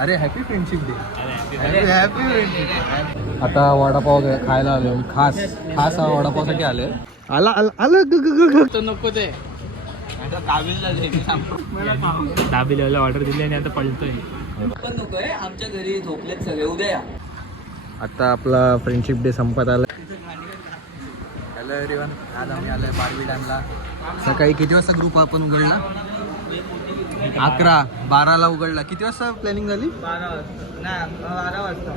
अरे happy friendship day. Happy friendship. आता वडापाव खायला आलो खास खास वडापावसाठी आले. आला आलं तो नको ते दाबेलीला ऑर्डर दिली आणि आता पळतोय. पण नकोय आमच्या घरी झोपलेत सगळे उद्या. आता आपला फ्रेंडशिप डे संपत आला. हॅलो एव्हरीवन, आज आम्ही आलोय बारवी डॅमला. सकाळी किती वाजता ग्रुप आपण उघडला? 11-12ला उघडला. किती वाजता प्लॅनिंग झाली?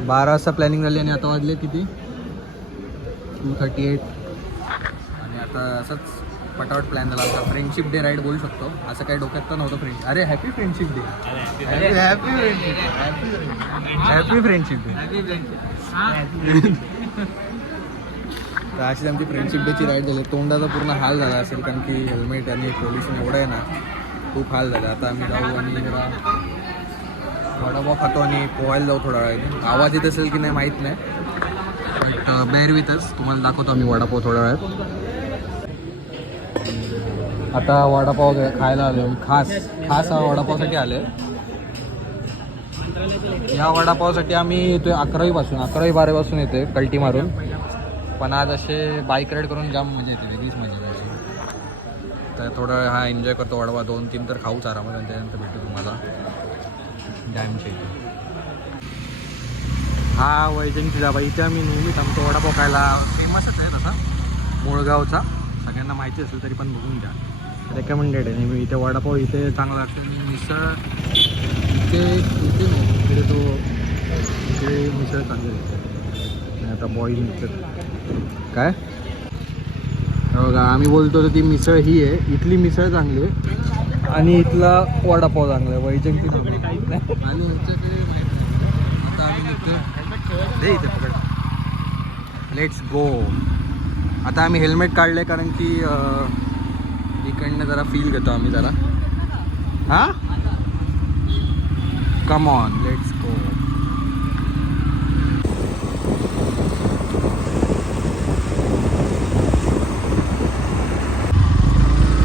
12 वाजता प्लॅनिंग झाली आणि आता वाजले किती? 2:38. आणि आता असंच पटापट प्लॅन झाला आमचा फ्रेंडशिप डे राईड बोलू शकतो. असं काही डोक्यात तर नव्हतं फ्रेंड. अरे happy friendship day. Happy friendship day. तर अशीच आमची फ्रेंडशिप डेची राईड झाली. तोंडाचा पूर्ण हाल झाला असेल कारण की हेल्मेट आणि पोल्युशन एवढं आहे ना, खूप हाल झाला. आता आम्ही जाऊ आणि जरा वडापाव खातो आणि पोहायला जाऊ थोडा वेळ. आवाज येत असेल की नाही माहीत नाही, बट बेअर विथच तुम्हाला दाखवतो आम्ही वडापाव थोड्या वेळात. आता वडापाव खायला आलो खास खास वडापावसाठी आले. या वडापावसाठी आम्ही येतोय 11-12 येतोय कल्टी मारून. पण आज असे बाईक राईड करून जाम मजा येते, वेगळीच मजा येते. तर थोडा हा एन्जॉय करतो वडापाव. 2-3 तर खाऊच आरामात आणि त्यानंतर भेटू तुम्हाला डॅमच्या इथे. हा वैजंती जाबा. इथे आम्ही नेहमी थांबतो वडापाव खायला. फेमसच आहे तसा मुळगावचा, सगळ्यांना माहिती असेल तरी पण बघून घ्या. रेकमेंडेड आहे नेहमी. इथे वडापाव इथे चांगला लागतो. आणि मिसळ इथे नाही, इकडे मिसळ चांगली लागते. आणि आता बॉईल मिसळ काय बघा, आम्ही बोलतो तर ती मिसळ ही आहे. इथली मिसळ चांगली आहे आणि इथला वडापाव चांगला आहे. वैजंती आणि ह्याच्याकडे आता आम्ही इथे पकड. Let's go. आता आम्ही हेल्मेट काढले कारण की इकडनं जरा फील घेतो आम्ही जरा. हां कम ऑन लेट्स गो.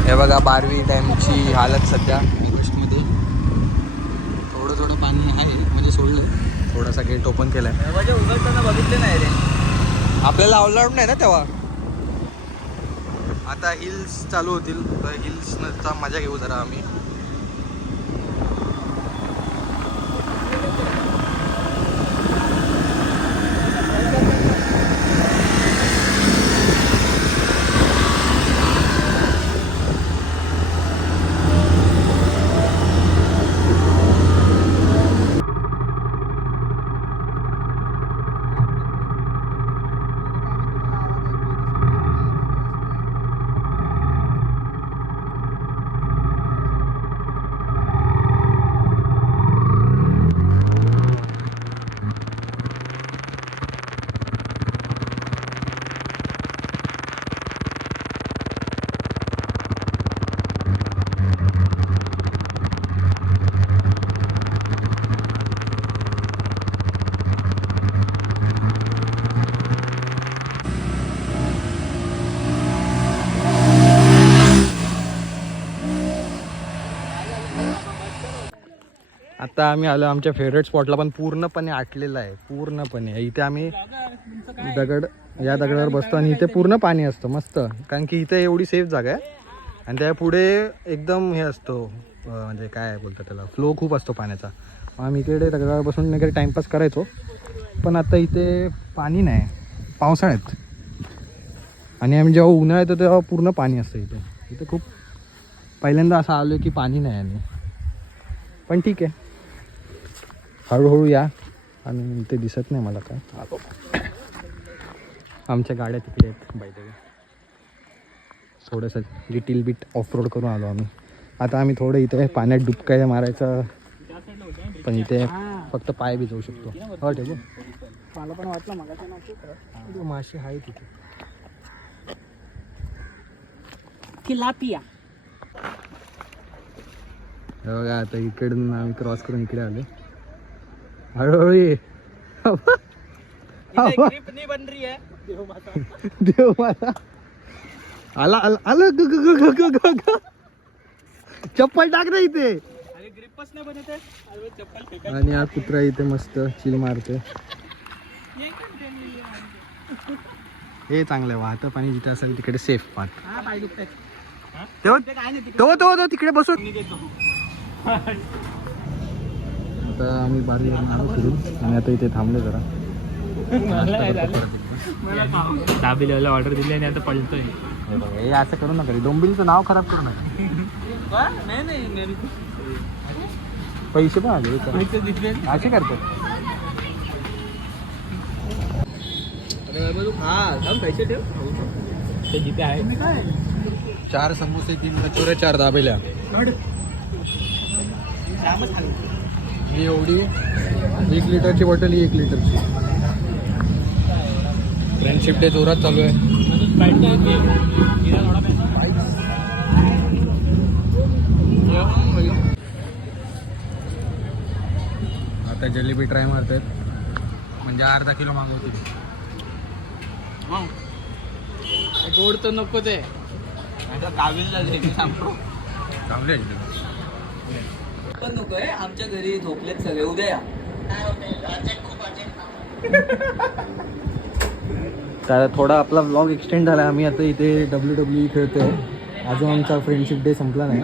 हे बघा बारवी डॅमची हालत सध्या ऑगस्टमध्ये. थोडं पाणी आहे म्हणजे सोडलं, थोडासा गेट ओपन केला आहे. म्हणजे उघडताना बघितले नाही रे, आपल्याला अलाउड नाही ना तेव्हा. आता हिल्स चालू होतील तर हिल्सचा मजा घेऊ जरा आम्ही. आता आम्ही आलो आमच्या फेवरेट स्पॉटला, पण पूर्णपणे आटलेला आहे पूर्णपणे. इथे आम्ही या दगडावर बसतो आणि इथे पूर्ण पाणी असतं मस्त, कारण की इथे एवढी सेफ जागा आहे. आणि त्या पुढे एकदम हे असतो म्हणजे काय बोलतात त्याला, फ्लो खूप असतो पाण्याचा. आम्ही इकडे दगडावर बसून वगैरे टाईमपास करायचो. पण आता इथे पाणी नाही, पावसाळ्यात. आणि आम्ही जेव्हा उन्हाळ्यात येतो तेव्हा पूर्ण पाणी असतं इथे खूप. पहिल्यांदा असं आलो की पाणी नाही आणि पण ठीक आहे, हळूहळू या. आणि इथे दिसत नाही मला काय. आमच्या गाड्या तिकडे आहेत बाय द वे. थोडंसं लिटिल बिट ऑफ रोड करून आलो आम्ही. आता आम्ही थोडं इथे पाण्यात डुबकायला मारायचं, पण इथे फक्त पाय बी जाऊ शकतो. हो ठेवू. मला पण वाटलं मगाशी माशी आहे तिथे. तिलापिया. बघा आता इकडून आम्ही क्रॉस करून इकडे आलो. हळूहळू ये. देव माता आला आला आला. चप्पल टाक ना इथे. आणि हा कुत्रा इथे मस्त चिल मारते. हे चांगलं आहे, वाहतं पाणी जिथे असेल तिकडे सेफ पाहत. तेव्हा तिकडे बसून आता आम्ही बारीवर आलो फिरून आणि आता इथे थांबलो जरा. दाबेलीवाला ऑर्डर दिली आणि आता पळतोय. हे असं करू नका रे, डोंबिवलीचं नाव खराब करू नका. पैसे पण आले असे करतात. पैसे ठेव. ते जिथे आहे 4 समोसे 3 कचोऱ्या 4 दाबेल्या. ही एवढी 1 लिटरची बॉटल ही 1 लिटरची. फ्रेंडशिप डे जोरात चालू आहे. आता जलेबी ट्राय मारतात म्हणजे अर्धा किलो मागवतील. गोड तर नकोच आहे. चांगले पण नकोय, आमच्या घरी झोपलेत सगळे, उद्या या. तर थोडा आपला व्लॉग एक्सटेंड झाला. आम्ही आता इथे WWE खेळतोय. अजून आमचा फ्रेंडशिप डे संपला नाही.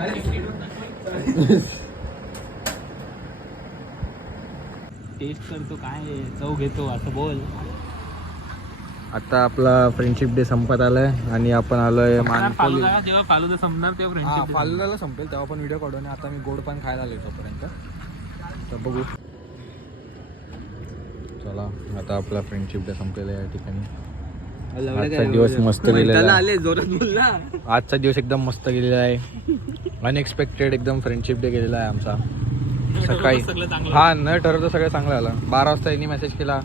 टेस्ट करतो काय चव घेतो असं बोल. आता आपला फ्रेंडशिप डे संपत आलाय आणि आपण आलोय मानकोली. जेव्हा फालुदा संपणार तेव्हा हा फ्रेंडशिप फालुदाला संपेल तेव्हा आपण व्हिडिओ काढू. आणि आता मी गोड पान खायला आलो तोपर्यंत. तर बघू. चला आता आपला फ्रेंडशिप डे संपलेला आहे या ठिकाणी. आजचा दिवस मस्त गेलेला आहे. जोरात बोल ना. आजचा दिवस एकदम मस्त गेलेला आहे. अनएक्सपेक्टेड एकदम फ्रेंडशिप डे गेलेला आहे आमचा. सकाळी हा न ठरवतं सगळं चांगलं आलं. 12 वाजता यांनी मेसेज केला,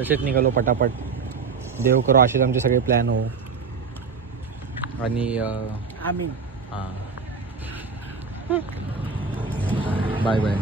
तसेच निघालो पटापट. देव करो असेच आमचे सगळे प्लॅन हो. आणि आम्ही हां बाय बाय.